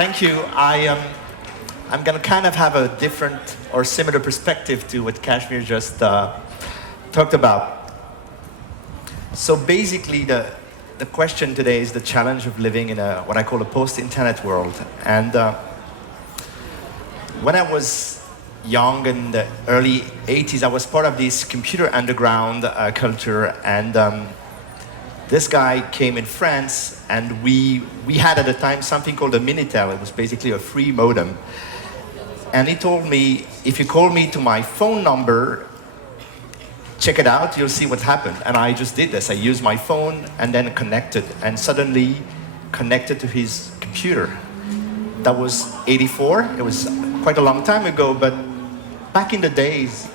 Thank you. I'm going to kind of have a different or similar perspective to what Kashmir just talked about. So basically, the question today is the challenge of living in what I call a post-internet world. And when I was young in the early 80s, I was part of this computer underground culture. And this guy came in France, and we had at the time something called a Minitel. It was basically a free modem. And he told me, if you call me to my phone number, check it out, you'll see what happened. And I just did this. I used my phone and then connected, and suddenly connected to his computer. That was 84. It was quite a long time ago, but back in the days,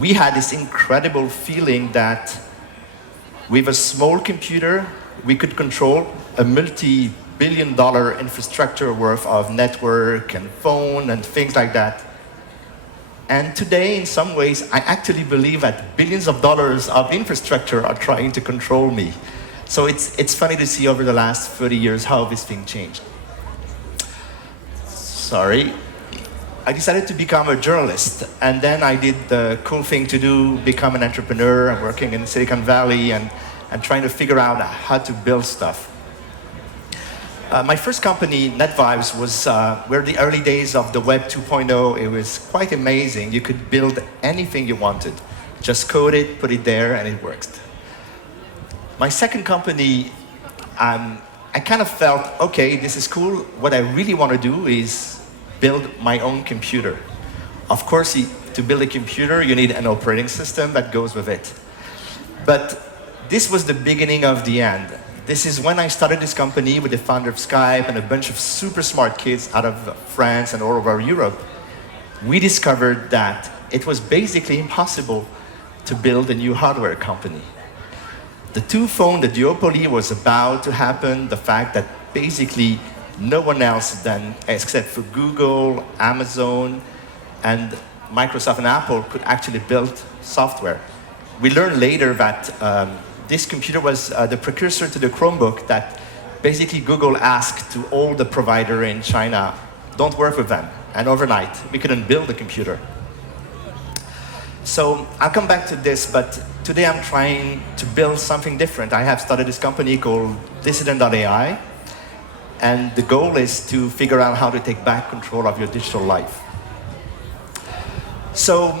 we had this incredible feeling that with a small computer, we could control a multi-billion-dollar infrastructure worth of network and phone and things like that. And today, in some ways, I actually believe that billions of dollars of infrastructure are trying to control me. So it's funny to see over the last 30 years how this thing changed. Sorry. I decided to become a journalist, and then I did the cool thing to do, become an entrepreneur. I'm working in Silicon Valley and trying to figure out how to build stuff. My first company, NetVibes, were the early days of the Web 2.0. It was quite amazing. You could build anything you wanted. Just code it, put it there, and it worked. My second company, I kind of felt, okay, this is cool. What I really want to do is build my own computer. Of course, to build a computer, you need an operating system that goes with it. But this was the beginning of the end. This is when I started this company with the founder of Skype and a bunch of super smart kids out of France and all over Europe. We discovered that it was basically impossible to build a new hardware company. The two-phone, the duopoly was about to happen, the fact that basically no one else then, except for Google, Amazon, and Microsoft and Apple, could actually build software. We learned later that this computer was the precursor to the Chromebook that basically Google asked to all the providers in China, don't work with them. And overnight, we couldn't build a computer. So I'll come back to this, but today I'm trying to build something different. I have started this company called Dissident.ai. And the goal is to figure out how to take back control of your digital life. So,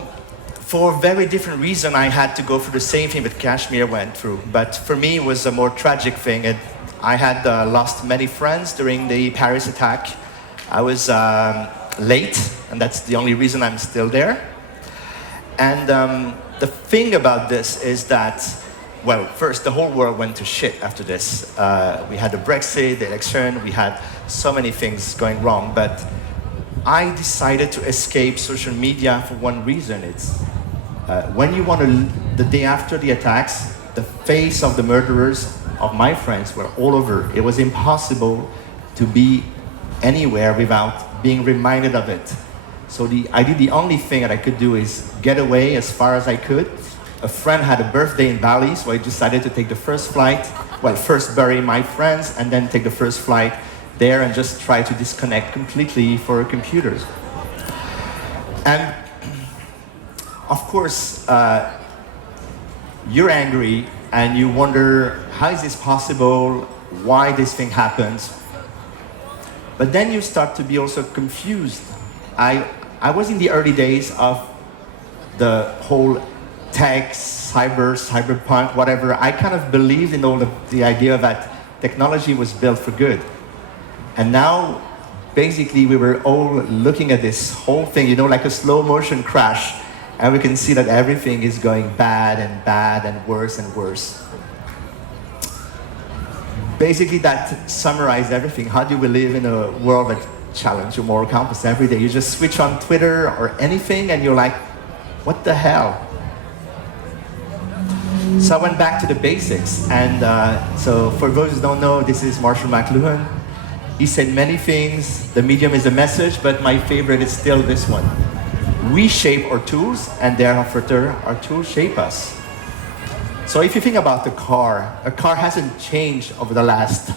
for a very different reason, I had to go through the same thing that Kashmir went through. But for me, it was a more tragic thing. I had lost many friends during the Paris attack. I was late, and that's the only reason I'm still there. And the thing about this is that, well, first, the whole world went to shit after this. We had the Brexit, the election, we had so many things going wrong, but I decided to escape social media for one reason. It's when you want to, the day after the attacks, the face of the murderers of my friends were all over. It was impossible to be anywhere without being reminded of it. So I did the only thing that I could do is get away as far as I could. A friend had a birthday in Bali, so I decided to take the first flight. Well, first bury my friends, and then take the first flight there and just try to disconnect completely for computers. And of course, you're angry and you wonder, how is this possible? Why this thing happens? But then you start to be also confused. I was in the early days of the whole tech, cyberpunk, whatever. I kind of believed in all the idea that technology was built for good. And now, basically, we were all looking at this whole thing, you know, like a slow motion crash. And we can see that everything is going bad and worse and worse. Basically, that summarized everything. How do we live in a world that challenges your moral compass every day? You just switch on Twitter or anything and you're like, what the hell? So I went back to the basics, and so for those who don't know, this is Marshall McLuhan. He said many things, the medium is a message, but my favorite is still this one. We shape our tools, and thereafter our tools shape us. So if you think about the car, a car hasn't changed over the last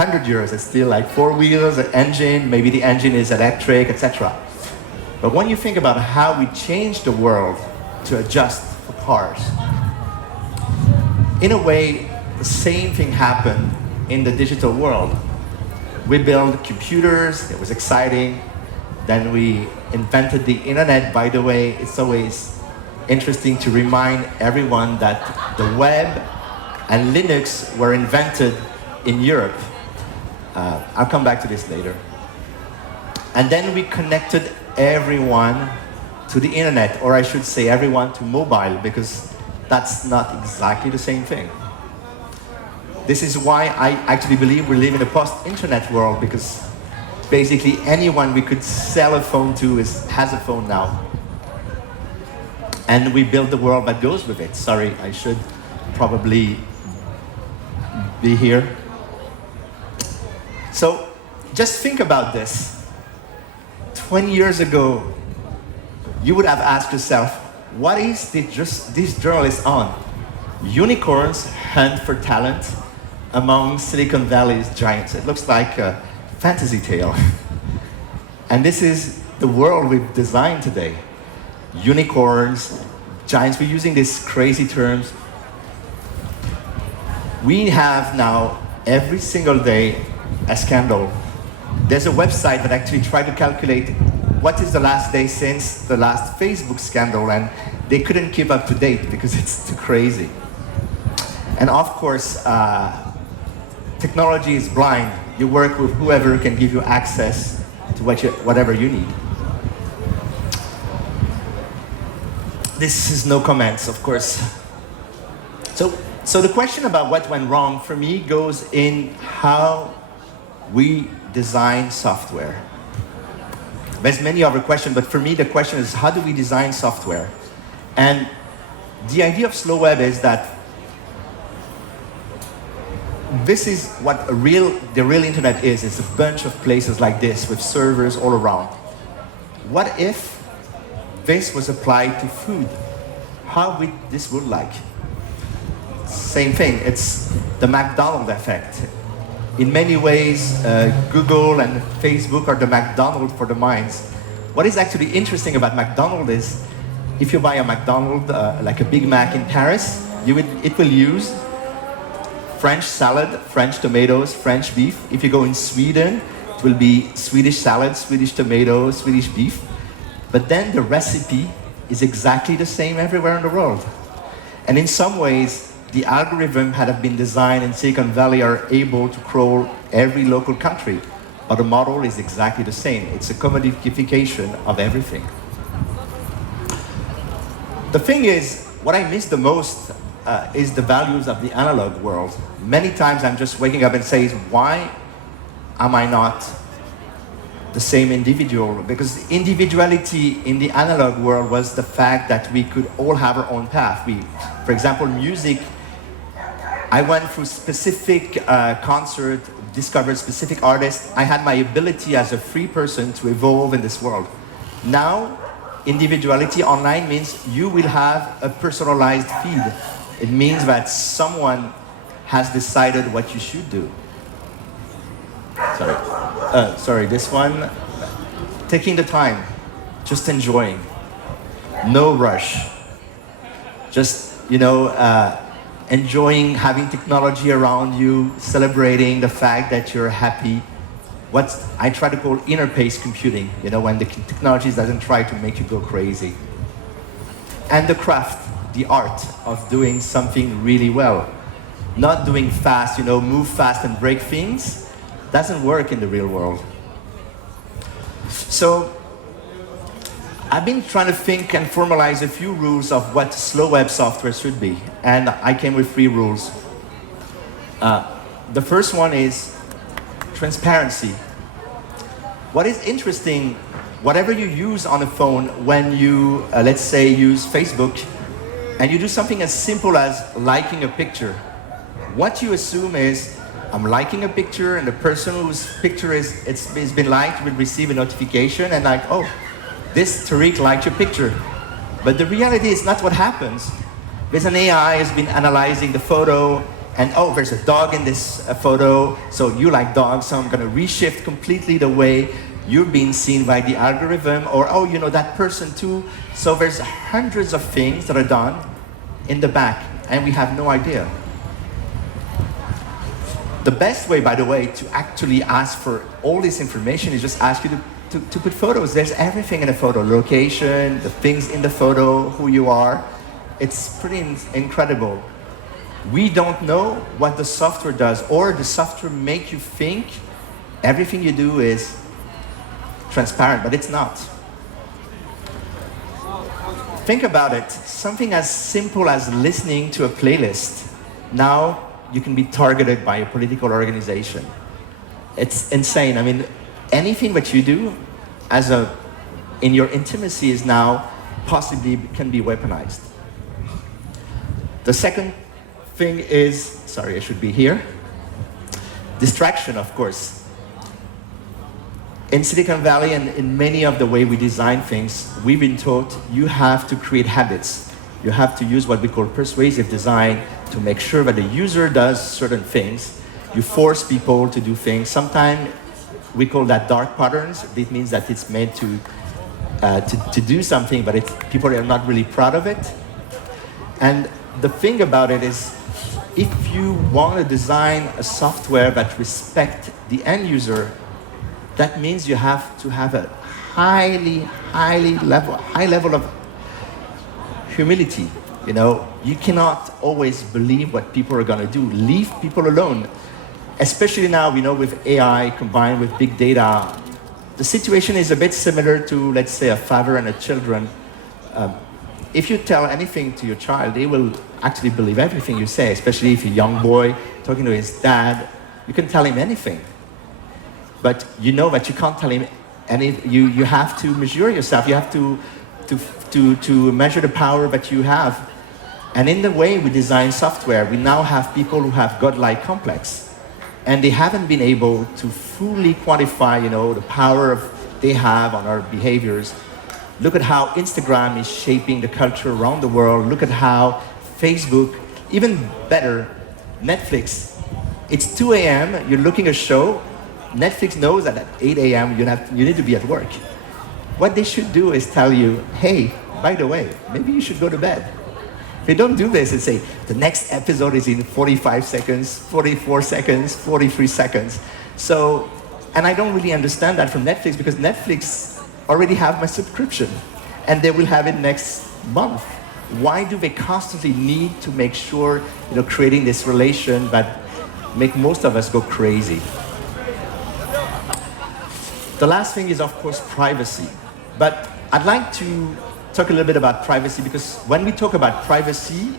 100 years, it's still like 4 wheels, an engine, maybe the engine is electric, etc. But when you think about how we changed the world to adjust for cars, in a way, the same thing happened in the digital world. We built computers, it was exciting. Then we invented the internet. By the way, it's always interesting to remind everyone that the web and Linux were invented in Europe. I'll come back to this later. And then we connected everyone to the internet, or I should say everyone to mobile, because that's not exactly the same thing. This is why I actually believe we live in a post-internet world, because basically anyone we could sell a phone to has a phone now. And we build the world that goes with it. Sorry, I should probably be here. So just think about this. 20 years ago, you would have asked yourself, what is this journalist on? Unicorns hunt for talent among Silicon Valley's giants. It looks like a fantasy tale. And this is the world we've designed today. Unicorns, giants, we're using these crazy terms. We have now, every single day, a scandal. There's a website that actually tried to calculate what is the last day since the last Facebook scandal, and they couldn't keep up to date because it's too crazy. And of course, technology is blind. You work with whoever can give you access to whatever you need. This is no comments, of course. So the question about what went wrong for me goes in how we design software. There's many other questions, but for me the question is, how do we design software? And the idea of slow web is that this is what the real internet is. It's a bunch of places like this with servers all around. What if this was applied to food? How would this look like? Same thing, it's the McDonald's effect. In many ways, Google and Facebook are the McDonald's for the minds. What is actually interesting about McDonald's is, if you buy a McDonald's, like a Big Mac in Paris, it will use French salad, French tomatoes, French beef. If you go in Sweden, it will be Swedish salad, Swedish tomatoes, Swedish beef. But then the recipe is exactly the same everywhere in the world. And in some ways, the algorithm had been designed in Silicon Valley are able to crawl every local country, but the model is exactly the same. It's a commodification of everything. The thing is, what I miss the most is the values of the analog world. Many times I'm just waking up and saying, why am I not the same individual? Because individuality in the analog world was the fact that we could all have our own path. For example, music, I went through specific concert, discovered specific artists. I had my ability as a free person to evolve in this world. Now, individuality online means you will have a personalized feed. It means that someone has decided what you should do. Sorry, this one. Taking the time, just enjoying. No rush. Just, enjoying having technology around you, celebrating the fact that you're happy. What I try to call inner pace computing, when the technology doesn't try to make you go crazy. And the craft, the art of doing something really well. Not doing fast, move fast and break things. Doesn't work in the real world. So, I've been trying to think and formalize a few rules of what slow web software should be, and I came with 3 rules. The first one is transparency. What is interesting, whatever you use on a phone when you, let's say, use Facebook, and you do something as simple as liking a picture, what you assume is, I'm liking a picture, and the person whose picture it's been liked will receive a notification, and like, oh, this Tariq liked your picture. But the reality is not what happens. There's an AI has been analyzing the photo, And oh, there's a dog in this photo, so you like dogs, so I'm going to reshift completely the way you're being seen by the algorithm, or oh, you know that person too. So there's hundreds of things that are done in the back, and we have no idea. The best way, by the way, to actually ask for all this information is just ask you to put photos. There's everything in a photo, location, the things in the photo, who you are. It's pretty incredible. We don't know what the software does, or the software make you think everything you do is transparent, but it's not. Think about it. Something as simple as listening to a playlist. Now you can be targeted by a political organization. It's insane. I mean, anything that you do in your intimacy is now possibly can be weaponized. The second thing is, sorry, I should be here. Distraction, of course. In Silicon Valley and in many of the way we design things, we've been taught you have to create habits. You have to use what we call persuasive design to make sure that the user does certain things. You force people to do things. Sometimes we call that dark patterns. It means that it's made to do something, but people are not really proud of it. And the thing about it is, if you want to design a software that respects the end user, that means you have to have a high level of humility. You know, you cannot always believe what people are going to do. Leave people alone. Especially now, you know, with AI combined with big data, the situation is a bit similar to, let's say, a father and a children. If you tell anything to your child, they will actually believe everything you say, especially if a young boy talking to his dad. You can tell him anything. But you know that you can't tell him anything. You have to measure yourself. You have to measure the power that you have. And in the way we design software, we now have people who have godlike complex. And they haven't been able to fully quantify, you know, the power they have on our behaviors. Look at how Instagram is shaping the culture around the world. Look at how Facebook, even better, Netflix. It's 2 a.m., you're looking at a show. Netflix knows that at 8 a.m. you need to be at work. What they should do is tell you, hey, by the way, maybe you should go to bed. If they don't do this and say, the next episode is in 45 seconds, 44 seconds, 43 seconds. So, and I don't really understand that from Netflix, because Netflix already have my subscription and they will have it next month. Why do they constantly need to make sure, you know, creating this relation that make most of us go crazy? The last thing is, of course, privacy. But I'd like to talk a little bit about privacy, because when we talk about privacy,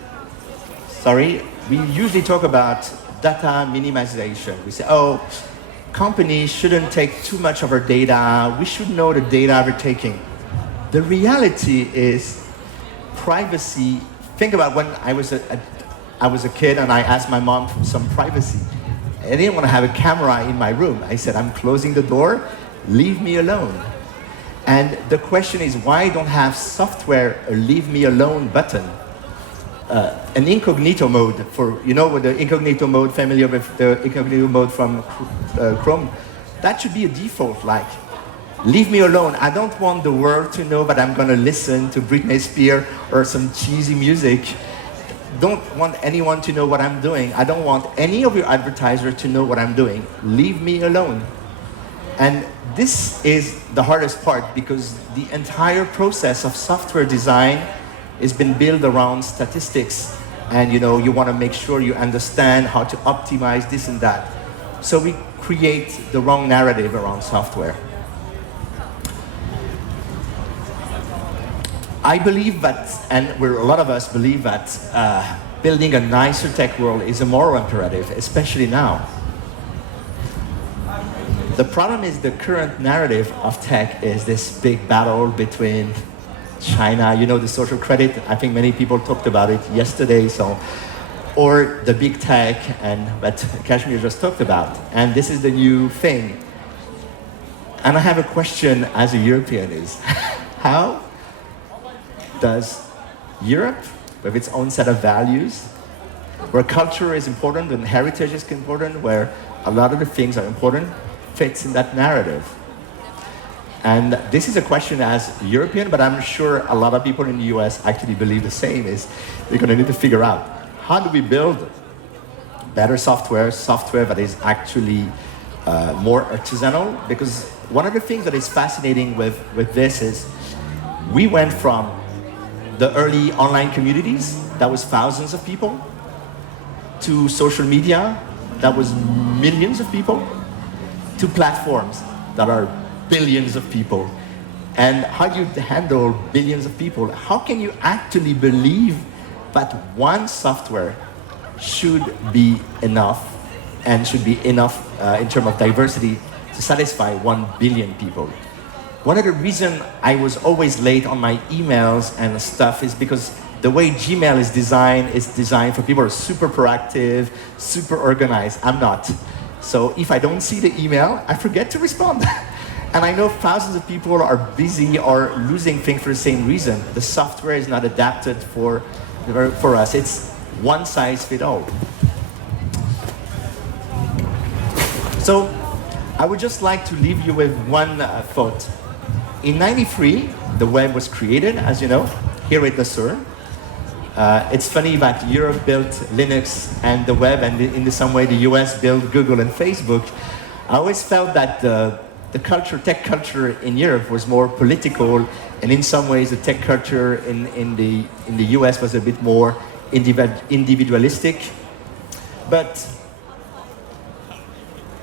we usually talk about data minimization. We say, oh, companies shouldn't take too much of our data. We should know the data we're taking. The reality is privacy. Think about when I was a kid and I asked my mom for some privacy. I didn't want to have a camera in my room. I said, I'm closing the door, leave me alone. And the question is, why don't have software a leave me alone button? An incognito mode for, you know, with the incognito mode, familiar with the incognito mode from Chrome, that should be a default, like, leave me alone. I don't want the world to know that I'm going to listen to Britney Spears or some cheesy music. Don't want anyone to know what I'm doing. I don't want any of your advertisers to know what I'm doing. Leave me alone. And this is the hardest part, because the entire process of software design has been built around statistics. And you know, you want to make sure you understand how to optimize this and that. So we create the wrong narrative around software. I believe that, and a lot of us believe that building a nicer tech world is a moral imperative, especially now. The problem is the current narrative of tech is this big battle between China, you know, the social credit. I think many people talked about it yesterday, or the big tech, and what Kashmir just talked about. And this is the new thing. And I have a question as a European is, how does Europe, with its own set of values, where culture is important and heritage is important, where a lot of the things are important, fits in that narrative. And this is a question as European, but I'm sure a lot of people in the US actually believe the same, is we're going to need to figure out how do we build better software that is actually more artisanal, because one of the things that is fascinating with this is we went from the early online communities, that was thousands of people, to social media, that was millions of people, to platforms that are billions of people. And how do you handle billions of people? How can you actually believe that one software should be enough and should be enough in terms of diversity to satisfy 1 billion people? One of the reasons I was always late on my emails and stuff is because the way Gmail is designed for people who are super proactive, super organized. I'm not. So if I don't see the email, I forget to respond. And I know thousands of people are busy or losing things for the same reason. The software is not adapted for us. It's one size fits all. So I would just like to leave you with one thought. In '93, the web was created, as you know, here at the CERN. It's funny that Europe built Linux and the web, and in some way the US built Google and Facebook. I always felt that the tech culture in Europe was more political, and in some ways the tech culture in the US was a bit more individualistic. But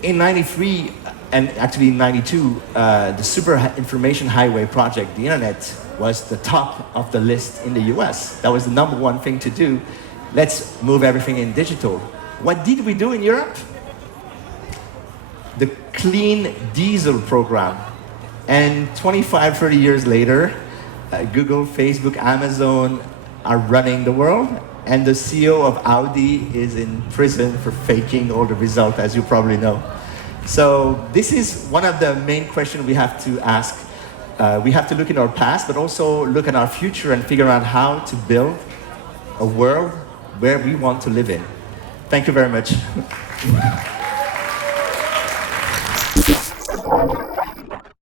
in '93, and actually in '92, the Super Information Highway project, the internet, was the top of the list in the US. That was the #1 thing to do. Let's move everything in digital. What did we do in Europe? The clean diesel program. And 25, 30 years later, Google, Facebook, Amazon are running the world, and the CEO of Audi is in prison for faking all the results, as you probably know. So this is one of the main questions we have to ask. We have to look in our past, but also look at our future and figure out how to build a world where we want to live in. Thank you very much.